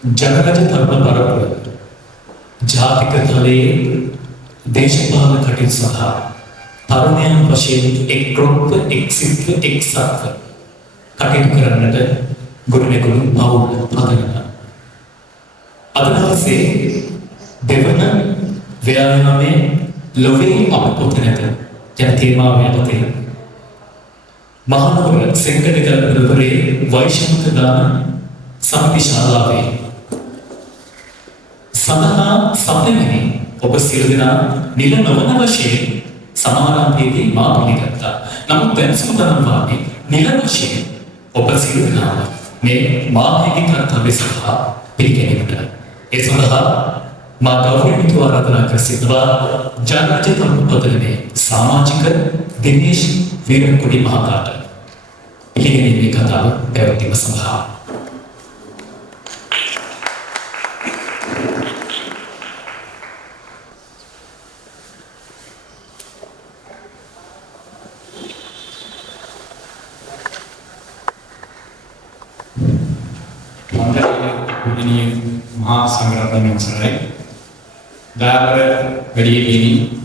ජනරජ තරුණ පරපුර ජාතික තලයේ දේශපාලන කටයුතු සඳහා තරුණයන් වශයෙන් එක්රොත්ව එක්සිත්ව එක්සත්ව කටයුතු කරන්නට ගොඩනැගුණු පවුල් පදනම. අද දවසේ දෙවන ව්‍යායාමයේ ලොවේ අප පොත නැත යන තේමාව යටතේ මහනුවර සෙංකඩගල පුරවරේ වෛශ්වික දාන සමිති ශාලාවේ සඳහා සම්පෙන්නේ ඔබ සියලු දෙනා නිල නොවන වශයෙන් සමාරම්භයේදී මා පිළිගත්තා. නමුත් දැන් සුදනම් වාගේ නිල වශයෙන් ඔබ සියලු දෙනා මේ මාහිමි කර්තව්‍ය සඳහා පිළිගැනීමට ඒ සඳහා මා ගෞරවණීය ආරාධනා කර සිටිනවා ජනරජ තරුණ පදනමේ සමාජික දිනේෂ් වීරකුඩි මහතාට පිළිගැනීමේ කතාව පැවැත්වීම සඳහා මහා සංඝරත්නයන් සරයි දාවර වැඩිහිටියනි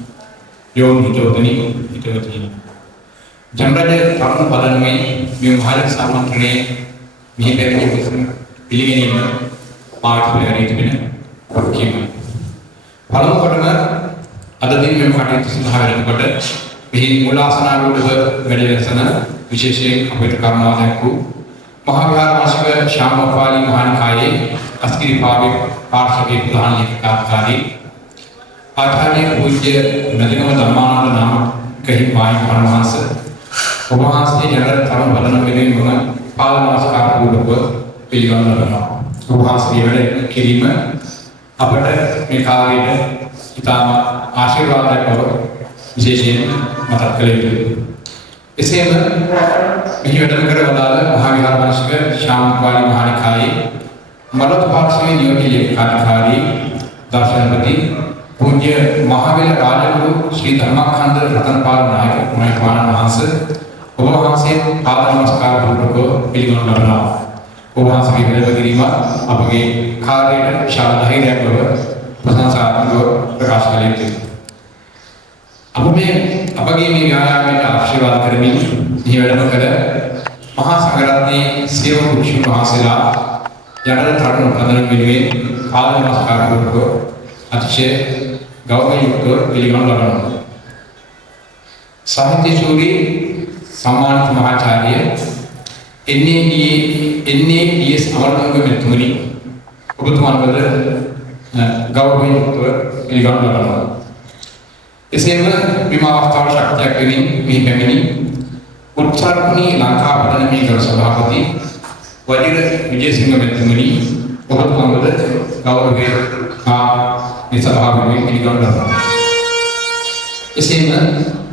යෝන් හිතෝතනි හිතවතිනි ජනරජ තරුණ පදනමේ මේ මහා සම්මන්ත්‍රණයේ මෙහි පැමිණි විසින් පිළිගැනීම මාර්ග පෙරහැරේ තිබෙන වගකීමයි. පළමු කොටම අද දින මේ කටයුතු සඳහා වෙනකොට මෙහි මූලාසනාරූඪව වැඩලසන විශේෂයෙන් අපිට කරුණාව දැක්වූ මහා විහාර වාර්ෂික ශ්‍යාමපාලි මහානිකායේ අස්කිරි පාර්ශවයේ ප්‍රධාන ලේකකාරී ආචාර්ය පූජ්‍ය නදිනව ධම්මානන්ද නාමක හිමිපාණි වහන්සේ ඔබ වහන්සේ ජනරජ තරුණ පදනම වෙනුවෙන් මම පාද නමස්කාර පූර්වක පිළිගන්නවා. ඔබ වහන්සේ වැඩ කිරීම අපට මේ කාර්යයට ඉතාම ආශිර්වාදයක් බව විශේෂයෙන් මතක් කළ යුතුයි. එසේම මෙහි වැඩම කර වදාළ මහා විහාර වාර්ෂික ශ්‍යාමපාලි මහානිකායේ මලොත් පාර්ශවයේ නියෝජ්‍ය ලේකකාරී දර්ශනපති පූජ්‍ය මහාවේල රාජගුරු ශ්‍රී ධර්මඛණ්ඩ රතනපාල නායක මහින්පාණන් වහන්සේ ඔබ වහන්සේ පාද නමස්කාර පූර්වක පිළිගනු ලබනවා. ඔබ වහන්සේගේ වැඩම කිරීම අපගේ කාර්යයට විශාල ධෛර්යයක් බව ප්‍රශංසාත්මකව ප්‍රකාශ කළ යුතුයි. අපගේ මේ ව්‍යායාමයට ආශිර්වාද කරමින් මෙහි වැඩම කළ මහා සංඝරත්නයේ සේවක භික්ෂුන් වහන්සේලා ජනරජ තරුණ පදනම වෙනුවෙන් පාද නමස්කාර පූර්වක අතිශය ගෞරවයුක්තව පිළිගනු ලබනවා. සාහිත්‍ය ශූරී සම්මානිත මහාචාර්ය එස් අමරතුංග මෙතුමනි ඔබතුමාණන්ද ගෞරවයුක්තව පිළිගනු ලබනවා. එසේම මෙම අවස්ථාව ශක්තියක් වෙමින් මේ පැමිණි උත්සාහනී ලංකා පදනමේ ගරු සභාපති වජිර විජේසිංහ මෙතුමනි ඔබතුමාණන්ද ගෞරවයෙන් මේ සභාවෙන් පිළිගනු ලබනවා. එසේම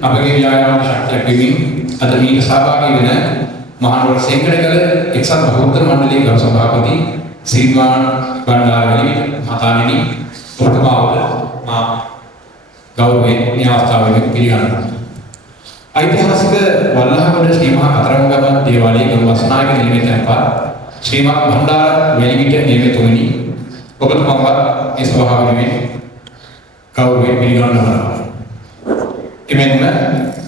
අපගේ ව්‍යායාම ශක්තියක් වෙමින් අද මේ සහභාගී වෙන මහනුවර සෙංකඩගල එක්සත් බෞද්ධ මණ්ඩලයේ ගරු සභාපති සීමාන් බණ්ඩාරවැලි මහතාණෙනි ඔබතුමාට මා ගෞරවයෙන් මේ අවස්ථාවෙන් පිළිගන්නවා. ඓතිහාසික වල්ලහගොඩ ශ්‍රී මහා කතරගම දේවාලයේ ගරු වසනායක නිලමේතයන්පත් ශ්‍රීමත් භණ්ඩාර වැලිවිට නිලමේතුමනි ඔබතුමාවත් මේ සභාවෙන් ගෞරවයෙන් පිළිගන්නවා. එමෙන්ම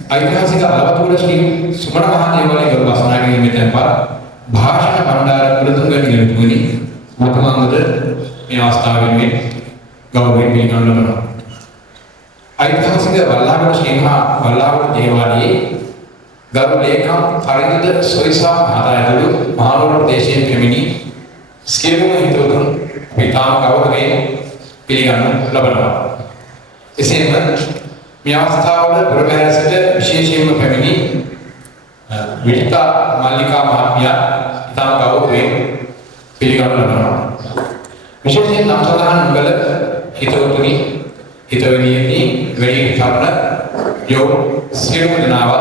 ඓතිහාසික අලවතුගොඩ ශ්‍රී සුමන මහා දේවාලයේ ගරු වසනායක නිලමේතයන්පත් භාෂණ භණ්ඩාර කුලතුංග නිලමේතුමනි ඔබතුමාවද මේ අවස්ථාවෙන් ගෞරවයෙන් පිළිගන්නවා. ඓතිහාසික වල්ලාගොඩ ශ්‍රී මහා වල්ලාගොඩ දේවාලයේ ගරු ලේකම් පරිණිත සොයිසා මහතා ඇතුළු මහනුවර ප්‍රදේශයේ පැමිණි සියලුම හිතවතුන් පිතාම ගෞරවයෙන් පිළිගනු ලබනවා. එසේම මේ අවස්ථාවල පුරබැහැර සිට විශේෂයෙන්ම පැමිණි විනිතා මල්ලිකා මහත්මිය ඉතාම ගෞරවයෙන් පිළිගනු ලබනවා. විශේෂයෙන් නම් සඳහන් කළ හිතවතුනි හිතවැනියනි වැඩි තරුණ යෝ සියලුම දෙනාව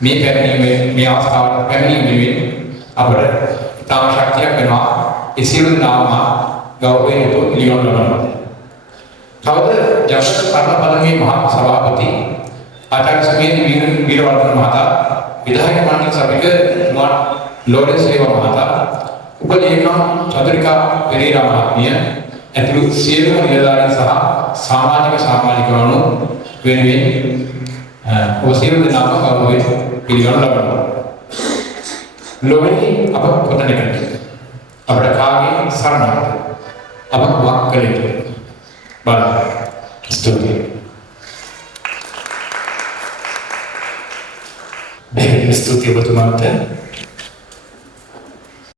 මේ පැමිණීමේ මේ අවස්ථාවට පැමිණීමෙන් අපට ඉතාම ශක්තියක් වෙනවා. ඒ සියලු දෙනාම ගෞරවයෙන් පිළිගනු ලබනවා. තවද ජනරජ තරුණ පදනමේ මහා සභාපති ආචාර්ය සමේති වීරවර්ධන මහතා විධායක මණ්ඩල සභික ලෝරෙන්ස් සේවා මහතා උපලේකම් චතුරිකා පෙරේරා මහත්මිය ඇතුළු සියලුම නිලධාරීන් සහ සමාජිකවණු වෙනුවෙන් ඔබ සියලු දෙනාම ගෞරවයෙන් පිළිගනු ලබනවා. ලෝකේ අප කොතැනකද? අපට කාගේ සරණක්ද? අප වක් කළ යුතුද? බලන්න. ස්තුතියි. බෙහෙවින් ස්තුතියි ඔබතුමාට.